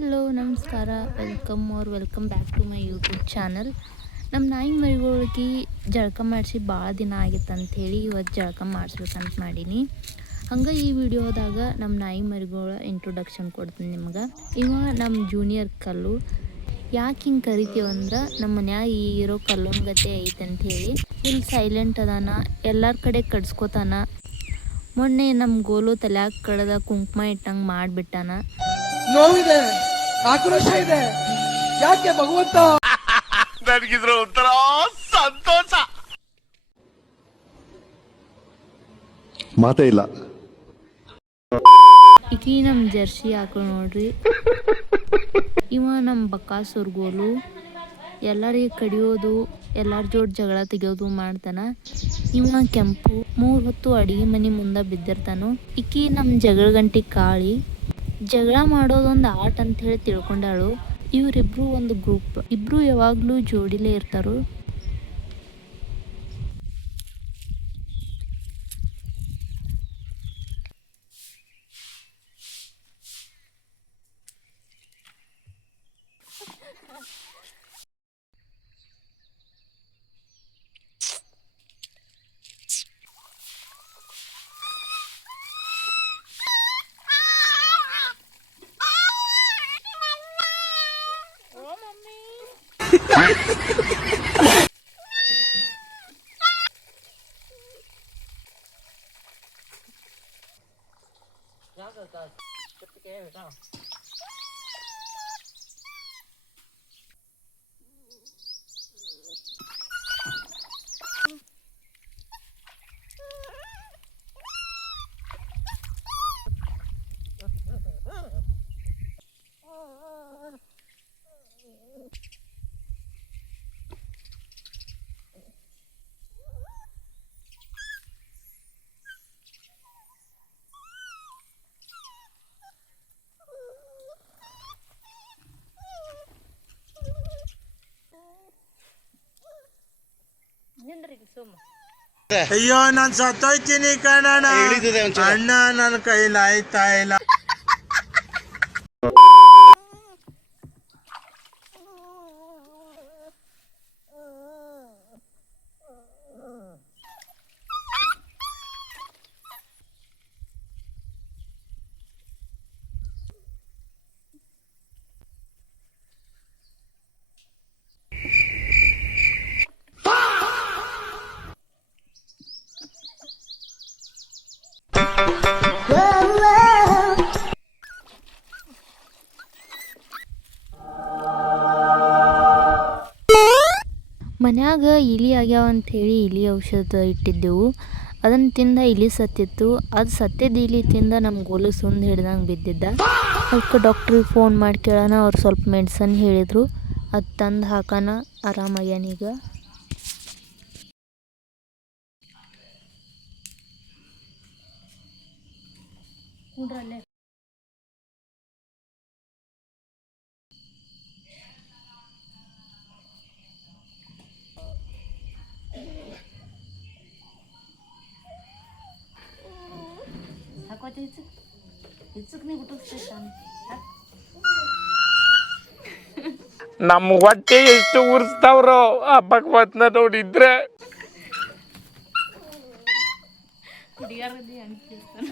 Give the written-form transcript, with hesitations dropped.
Hello ನಮಸ್ಕಾರ, welcome back to my YouTube channel. ನಮ್ಮ ನಾಯಿ ಮರಿಗಳಿಗೆ ಜಳಕ ಮಾಡಿಸಿ ಭಾಳ ದಿನ ಆಗಿತ್ತು ಅಂಥೇಳಿ ಇವತ್ತು ಜಳಕ ಮಾಡಿಸ್ಬೇಕಂತ ಮಾಡೀನಿ. ಹಂಗೆ ಈ ವಿಡಿಯೋದಾಗ ನಮ್ಮ ನಾಯಿ ಮರಿಗಳ ಇಂಟ್ರೊಡಕ್ಷನ್ ಕೊಡ್ತೀನಿ ನಿಮ್ಗೆ. ಇವ ನಮ್ಮ ಜೂನಿಯರ್ ಕಲ್ಲು. ಯಾಕೆ ಹಿಂಗೆ ಕರಿತೀವಂದ್ರೆ ನಮ್ಮ ಮನ್ಯಾಗ ಇರೋ ಕಲ್ಲೊಂದು ಗತೆ ಐತೆ ಅಂಥೇಳಿ. ಇಲ್ಲಿ ಸೈಲೆಂಟ್ ಅದಾನ, ಎಲ್ಲರ ಕಡೆ ಕಡ್ಸ್ಕೊತಾನ. ಮೊನ್ನೆ ನಮ್ಮ ಗೋಲು ತಲ್ಯಾಗ ಕಡ್ದ ಕುಂಕುಮ ಇಟ್ಟಂಗೆ ಮಾಡಿಬಿಟ್ಟಾನ. ನೋವಿದೆ, ಆಕ್ರೋಶ ಇದೆ. ಯಾಕೆ ಭಗವಂತ? ನನಗಿದ್ರ ಒಂಥರ ಸಂತೋಷ. ಮಾತೇ ಇಲ್ಲ. ಈಕಿ ನಮ್ಮ ಜರ್ಸಿ ಹಾಕಳು ನೋಡ್ರಿ. ಇವ ನಮ್ಮ ಬಕಾಸುರ್ ಗೋಲು. ಎಲ್ಲರಿಗೆ ಕಡಿಯೋದು, ಎಲ್ಲರ ಜೋಡಿ ಜಗಳ ತೆಗಿಯೋದು ಮಾಡ್ತಾನ. ಇವ ಕೆಂಪು, 3 ಹೊತ್ತು ಅಡಿಗೆ ಮನೆ ಮುಂದೆ ಬಿದ್ದಿರ್ತಾನು. ಈಕಿ ನಮ್ಮ ಜಗಳ ಗಂಟಿ ಕಾಳಿ. ಜಗಳ ಮಾಡೋದೊಂದು ಆಟ ಅಂತ ಹೇಳಿ ತಿಳ್ಕೊಂಡಾಳು. ಇವರಿಬ್ರು ಒಂದು ಗ್ರೂಪ್, ಇಬ್ರು ಯಾವಾಗಲೂ ಜೋಡಿಲೇ ಇರ್ತಾರು. ಅಯ್ಯೋ ನಾನ್ ಸತ್ತೋಯ್ತೀನಿ ಕಣಣ್ಣ. ಅಣ್ಣ ನನ್ನ ಕೈಲಿ ಆಯ್ತಾ ಇಲ್ಲ. ಮನ್ಯಾಗ ಇಲಿ ಆಗ್ಯಾವ ಅಂಥೇಳಿ ಇಲಿ ಔಷಧ ಇಟ್ಟಿದ್ದೆವು. ಅದನ್ನು ತಿಂದ ಇಲಿ ಸತ್ತಿತ್ತು. ಅದು ಸತ್ಯದ ಇಲಿ ತಿಂದ ನಮ್ಮ ಗೋಲು ಸುಂದ್ ಹಿಡ್ದಂಗೆ ಬಿದ್ದಿದ್ದ. ಅದಕ್ಕೆ ಡಾಕ್ಟ್ರಿಗೆ ಫೋನ್ ಮಾಡಿ ಕೇಳೋಣ. ಅವ್ರು ಸ್ವಲ್ಪ ಮೆಡಿಸನ್ ಹೇಳಿದರು, ಅದು ತಂದು ಹಾಕೋಣ. ಆರಾಮಾಗ್ಯಾನೀಗ. ನಮ್ಮ ಹೊಟ್ಟೆ ಎಷ್ಟು ಉರ್ಸ್ತಾವ್ರೋ ಆ ಭಗವತ್ನ ನೋಡಿದ್ರೆ. ಹುಡುಗಿಯರದಿ ಅನ್ಸಿರ್ತಾನೆ.